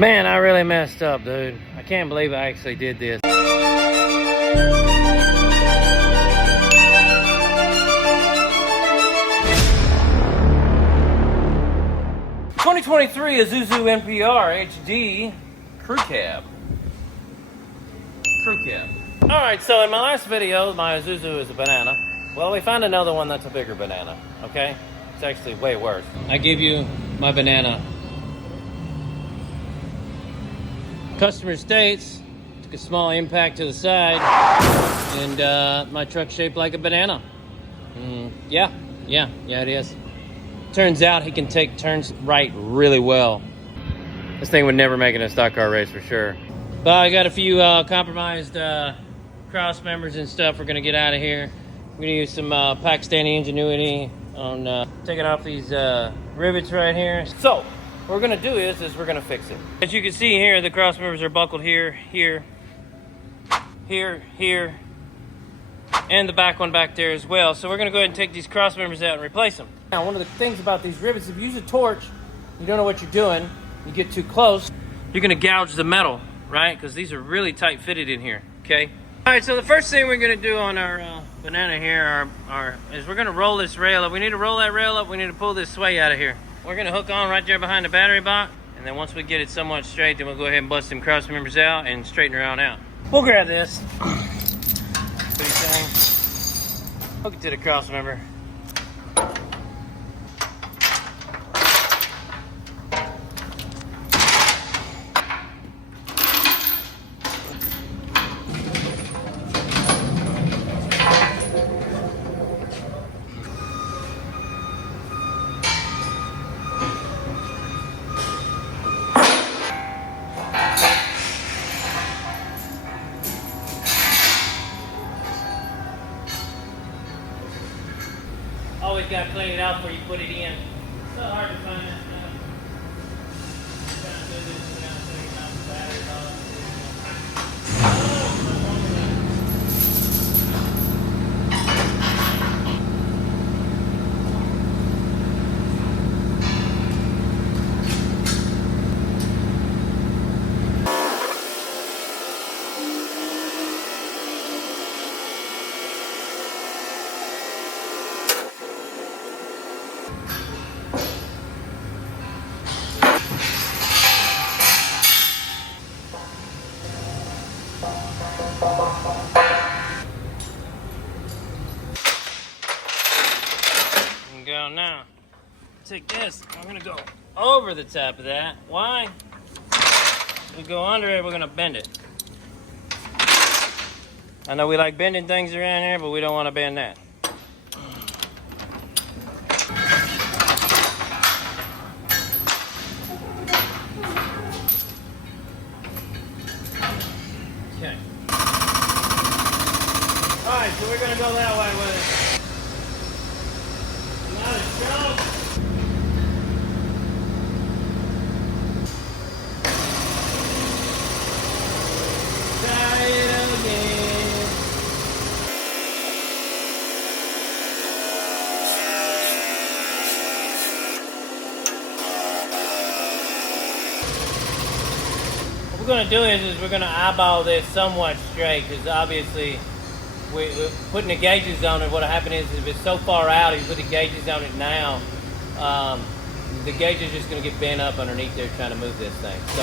Man, I really messed up, dude. I can't believe I actually did this. 2023 Isuzu NPR HD Crew Cab. Alright, so in my last video, my Isuzu is a banana. Well, we found another one that's a bigger banana, okay? It's actually way worse. I give you my banana. Customer states, took a small impact to the side, and my truck's shaped like a banana. Yeah, it is. Turns out he can take turns right really well. This thing would never make it in a stock car race for sure. But I got a few compromised cross members and stuff we're gonna get out of here. We're gonna use some Pakistani ingenuity on taking off these rivets right here. So, what we're gonna do is we're gonna fix it. As you can see here, the cross members are buckled here, here, and the back one back there as well. So we're gonna go ahead and take these cross members out and replace them. Now, one of the things about these rivets, if you use a torch, you don't know what you're doing, you get too close, you're gonna gouge the metal, right? Because these are really tight fitted in here, okay? All right, so the first thing we're gonna do on our banana here is we're gonna roll this rail up. We need to roll that rail up, we need to pull this sway out of here. We're gonna hook on right there behind the battery box, and then once we get it somewhat straight, then we'll go ahead and bust them cross members out and straighten her on out. We'll grab this. Hook it to the cross member. Always got to clean it out before you put it in. It's so hard to find that stuff. Go now. Take this. I'm gonna go over the top of that. Why? We go under it. We're gonna bend it. I know we like bending things around here, but we don't want to bend that. Okay. All right, so we're gonna go that way with it. What we're going to do is we're going to eyeball this somewhat straight, because obviously we're putting the gauges on it. What happened is if it's so far out, if you put the gauges on it now, the gauge is just going to get bent up underneath there trying to move this thing. So,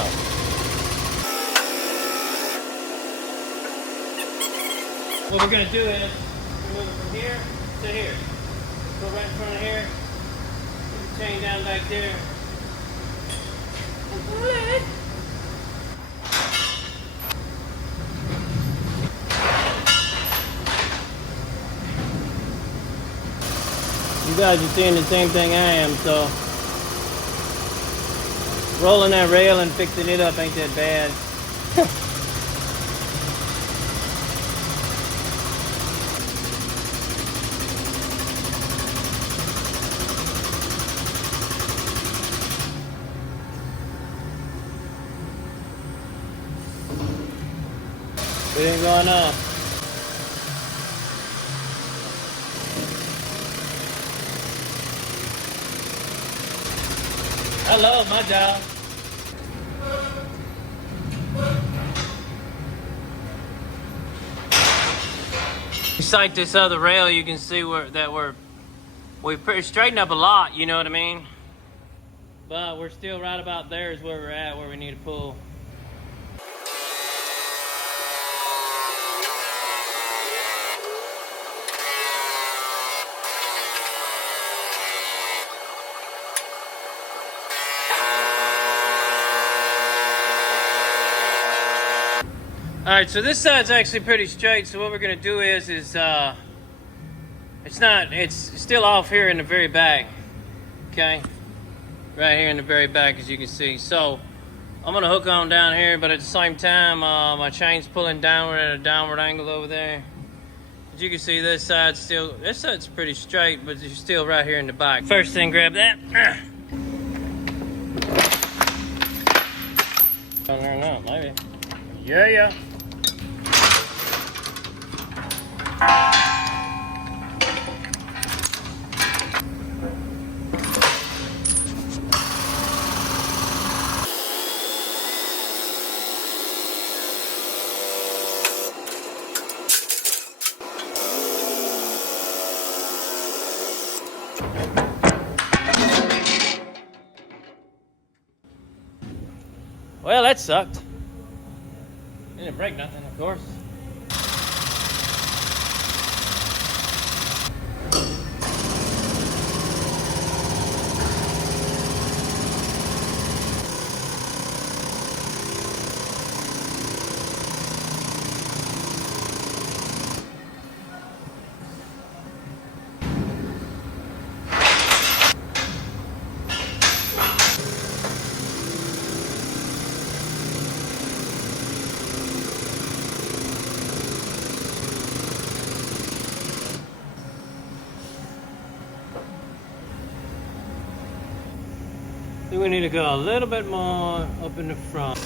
what we're going to do is move it from here to here. Go right in front of here, put the chain down back there. You guys are seeing the same thing I am, so rolling that rail and fixing it up ain't that bad. It ain't going up. I love my job. Sight this other rail, you can see we've straightened up a lot, you know what I mean? But we're still right about there is where we're at, where we need to pull. All right, so this side's actually pretty straight. So what we're gonna do is it's still off here in the very back, okay? Right here in the very back, as you can see. So I'm gonna hook on down here, but at the same time, my chain's pulling downward at a downward angle over there. As you can see, this side's pretty straight, but you're still right here in the back. First thing, grab that. Down there now, maybe. Yeah. Well, that sucked. Didn't break nothing, of course. I think we need to go a little bit more up in the front.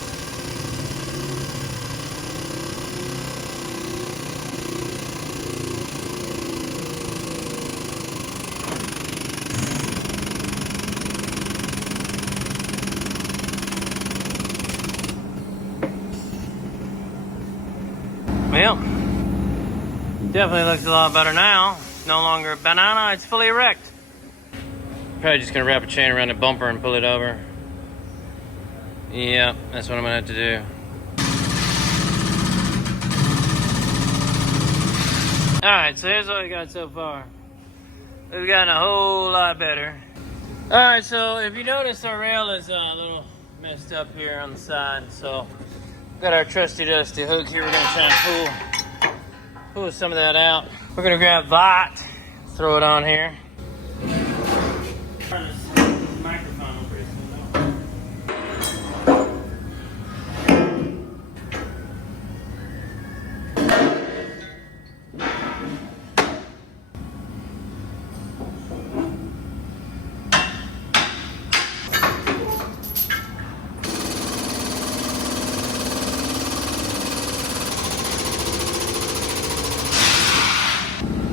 Well, definitely looks a lot better now. It's no longer a banana, it's fully erect. Probably just gonna wrap a chain around the bumper and pull it over. Yeah, that's what I'm gonna have to do. Alright, so here's what we got so far. We've gotten a whole lot better. Alright, so if you notice, our rail is a little messed up here on the side. So got our trusty dusty hook here. We're gonna try and pull some of that out. We're gonna grab that, throw it on here.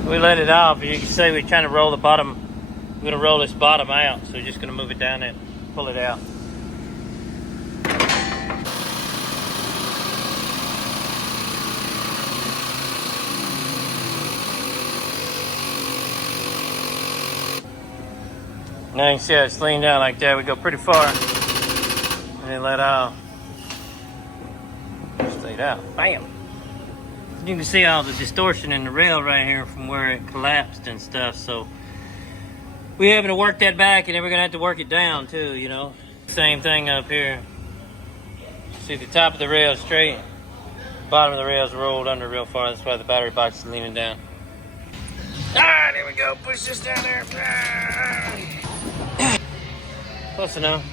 We let it off. You can see we're trying to roll the bottom. We're going to roll this bottom out. So we're just going to move it down and pull it out. Now you can see how it's leaned out like that. We go pretty far. And then let off. Straight out. Bam! You can see all the distortion in the rail right here from where it collapsed and stuff. So we're having to work that back, and then we're gonna have to work it down too, you know. Same thing up here. See, the top of the rail is straight, bottom of the rail is rolled under real far. That's why the battery box is leaning down. All right, here we go. Push this down there. Close enough.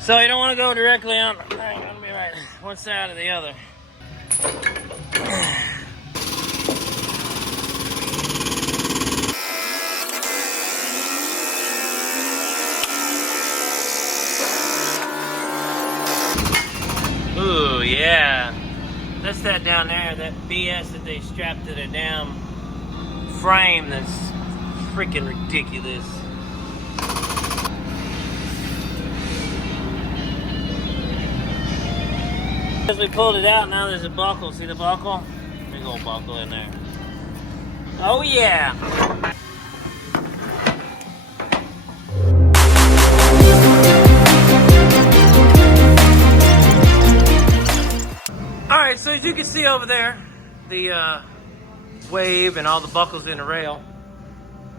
So you don't want to go directly on. Hang on, be right one side or the other. Ooh, yeah. That's that down there, that BS that they strapped to the damn frame that's freaking ridiculous. As we pulled it out, now there's a buckle. See the buckle? Big old buckle in there. Oh yeah! Alright, so as you can see over there, the wave and all the buckles in the rail.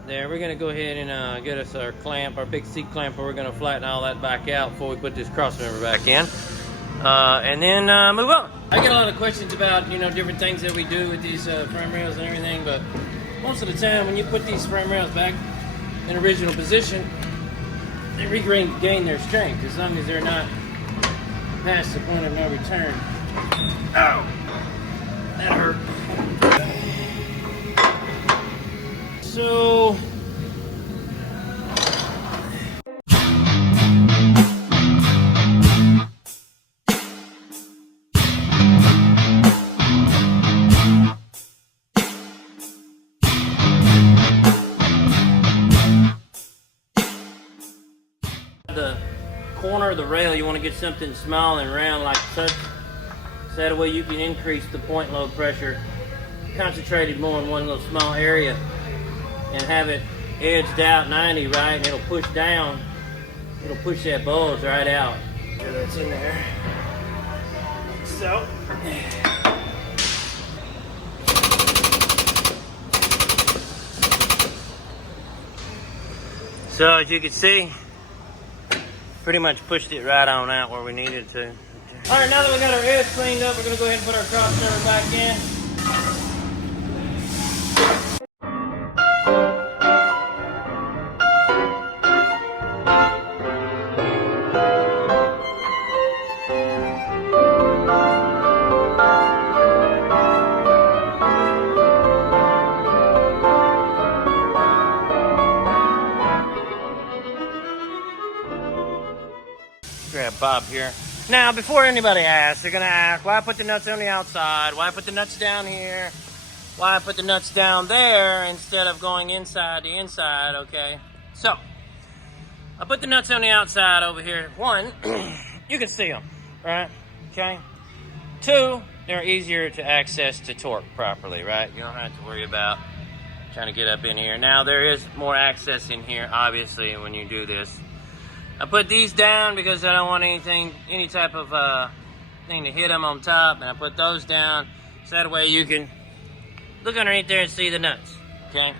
There, we're going to go ahead and get us our clamp, our big seat clamp, and we're going to flatten all that back out before we put this cross member back in. And then move on. I get a lot of questions about, you know, different things that we do with these frame rails and everything, but most of the time when you put these frame rails back in original position, they regain their strength as long as they're not past the point of no return. Oh, that hurt. So the corner of the rail, you want to get something small and round like such, so that way you can increase the point load pressure concentrated more in one little small area and have it edged out 90, right? And it'll push down, it'll push that bulge right out. Sure that's in there. So as you can see, pretty much pushed it right on out where we needed to. All right, now that we got our edge cleaned up, we're gonna go ahead and put our cross member back in. Grab Bob here. Now, before anybody asks, they're gonna ask, why I put the nuts on the outside? Why I put the nuts down here? Why I put the nuts down there instead of going inside the inside, okay? So, I put the nuts on the outside over here. One, you can see them, right? Okay? Two, they're easier to access to torque properly, right? You don't have to worry about trying to get up in here. Now, there is more access in here, obviously, when you do this. I put these down because I don't want any type of thing to hit them on top, and I put those down so that way you can look underneath there and see the nuts, okay?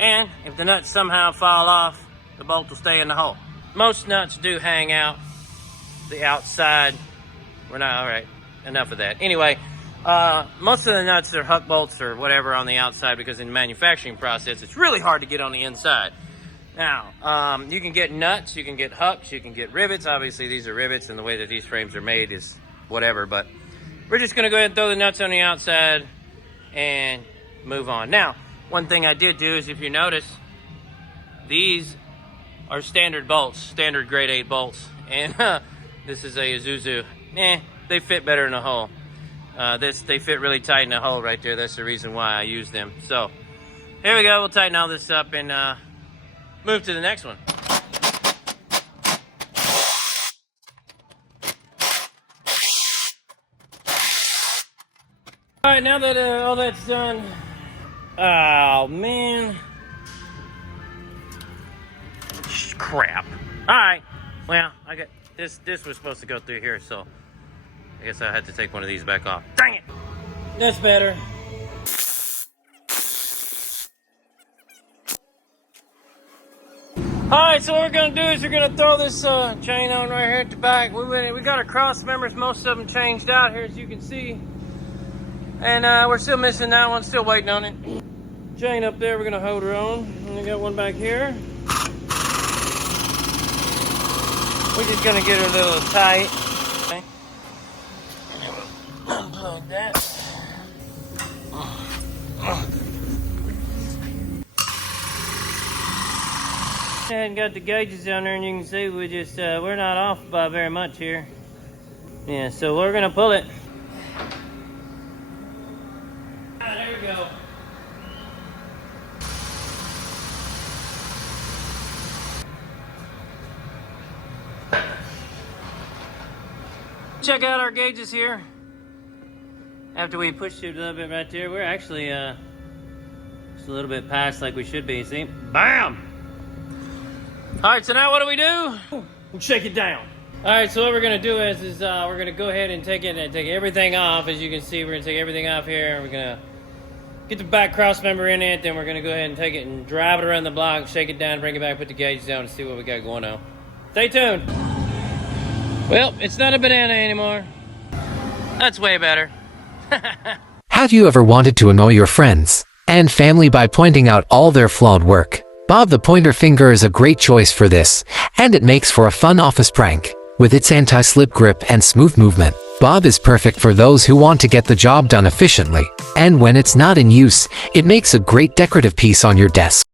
And if the nuts somehow fall off, the bolt will stay in the hole. Most nuts do hang out the outside. We're not, all right, enough of that. Anyway, most of the nuts are huck bolts or whatever on the outside because in the manufacturing process, it's really hard to get on the inside. Now, you can get nuts, you can get hucks, you can get rivets. Obviously, these are rivets, and the way that these frames are made is whatever. But we're just going to go ahead and throw the nuts on the outside and move on. Now, one thing I did do is, if you notice, these are standard bolts, standard grade 8 bolts. And this is a Isuzu. They fit better in a hole. They fit really tight in a hole right there. That's the reason why I use them. So, here we go. We'll tighten all this up and move to the next one. All right, now that all that's done, oh man, crap. All right, well, I got this. This was supposed to go through here, so I guess I had to take one of these back off. Dang it! That's better. Alright, so what we're going to do is we're going to throw this chain on right here at the back. We got our cross members, most of them changed out here as you can see. And we're still missing that one, still waiting on it. Chain up there, we're going to hold her on. And we got one back here. We're just going to get her a little tight. Okay. Unplug that. I hadn't got the gauges down there, and you can see we're not off by very much here. Yeah, so we're gonna pull it. Ah, there we go. check out our gauges here. After we pushed it a little bit right there, we're actually just a little bit past like we should be, see? Bam! All right, so now what do? We'll shake it down. All right, so what we're gonna do is we're gonna go ahead and take everything off. As you can see, we're gonna take everything off here. We're gonna get the back cross member in it, then we're gonna go ahead and take it and drive it around the block, shake it down, bring it back, put the gauges down, and see what we got going on. Stay tuned. Well, it's not a banana anymore. That's way better. Have you ever wanted to annoy your friends and family by pointing out all their flawed work? Bob the Pointer Finger is a great choice for this, and it makes for a fun office prank. With its anti-slip grip and smooth movement, Bob is perfect for those who want to get the job done efficiently. And when it's not in use, it makes a great decorative piece on your desk.